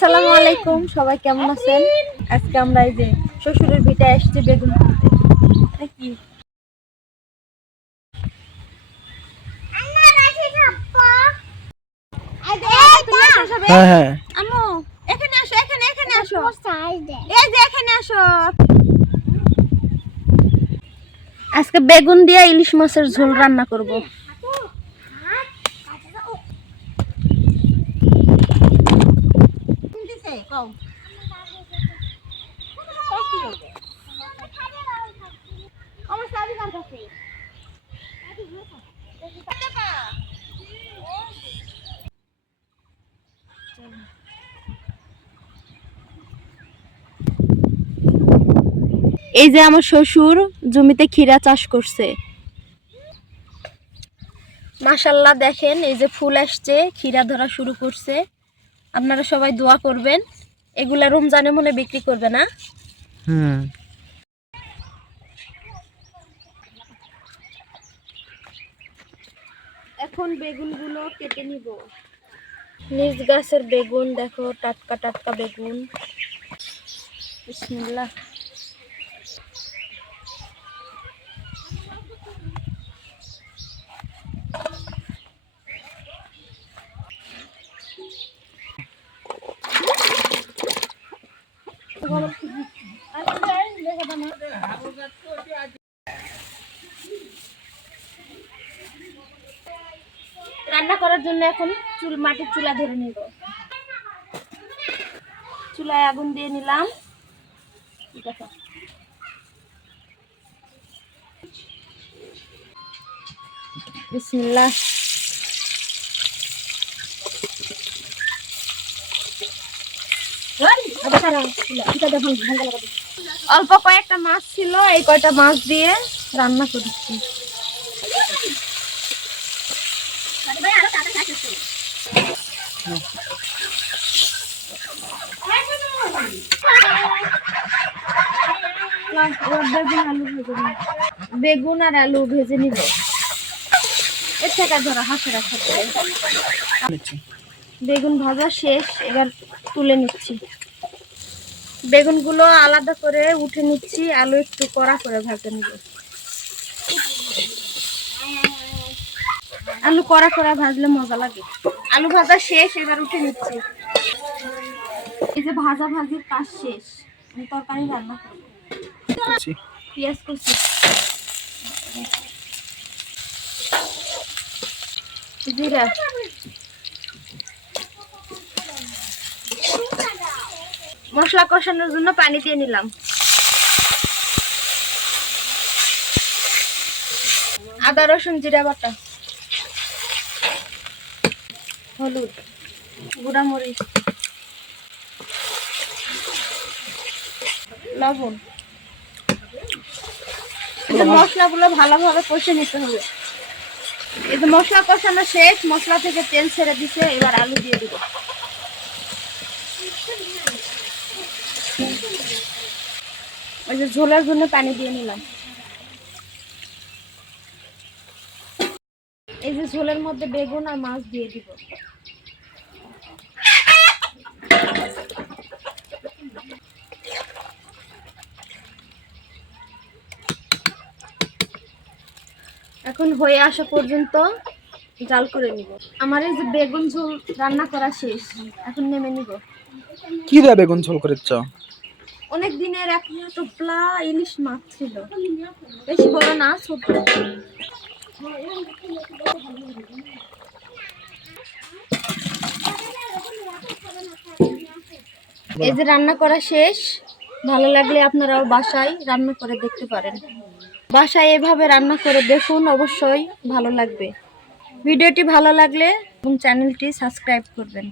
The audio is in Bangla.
আসসালামু আলাইকুম, সবাই কেমন আছেন? আজকে আমরা এই যে শ্বশুরের ভিটায় আসছি বেগুন তুলতে। নাকি হ্যাঁ হ্যাঁ আম্মু এখানে আসো, এখানে আসো, এই যে এখানে আসো। আজকে বেগুন দিয়ে ইলিশ মাছের ঝোল রান্না করব। এই যে আমার শ্বশুর জমিতে ক্ষীরা চাষ করছে। মাশাআল্লাহ, দেখেন এই যে ফুল আসছে, ক্ষীরা ধরা শুরু করছে। আপনারা সবাই দোয়া করবেন। এগুলা রমজানে মনে বিক্রি করবে না? এখন বেগুনগুলো কেটে নিব। নিজ গাছের বেগুন, দেখো টাটকা টাটকা বেগুন। বিসমিল্লাহ। রান্না করার জন্য এখন মাটির চুলা ধরে নিব। চুলায় আগুন দিয়ে নিলাম। দেখো বিসমিল্লাহ। অল্প কয়েকটা মাছ ছিল, এই কয়টা মাছ দিয়ে রান্না করেছি। বেগুন আর আলু ভেজে নিব। এর থেকে ধরো হাঁসের সাথে বেগুন ভাজা শেষ, এবার তুলে নিচ্ছি। বেগুনগুলো আলাদা করে উঠে নিচ্ছি, আলু একটু কড়া করে ভাজে নিব। আলু কড়া করে ভাজলে মজা লাগে। আলু ভাজা শেষ, এবার উঠে নিচ্ছি। এই যে ভাজা ভাজির কাজ শেষ, আমি তরকারি রান্না করব। পেঁয়াজ কুচি, জিরা, মশলা কষানোর জন্য পানি দিয়ে নিলাম। আদা রসুন জিরা বাটা, হলুদ, গুঁড়া মরিচ, লবণ। মশলাগুলো ভালোভাবে কষে নিতে হবে। এই যে মশলা কষানো শেষ, মশলা থেকে তেল ছেড়ে দিছে, এবার আলু দিয়ে দিব। ওই যে ঝোলের জন্য পানি দিয়ে নিলাম। এই যে ঝোলের মধ্যে বেগুন আর মাছ দিয়ে দিব। এখন হয়ে আসা পর্যন্ত জাল করে নিব। আমার এই যে বেগুন ঝোল রান্না করা শেষ, এখন নেমে নিব। কি রে বেগুন ঝোল করেছ? অনেক দিনের এক টোপলা ইলিশ মাছ ছিল, বেশি বড় না, ছোট। এই যে রান্না করা শেষ। ভালো লাগলে আপনারাও বাসায় রান্না করে দেখতে পারেন। বাসায় এভাবে রান্না করে দেখুন, অবশ্যই ভালো লাগবে। ভিডিওটি ভালো লাগলে এবং চ্যানেলটি সাবস্ক্রাইব করবেন।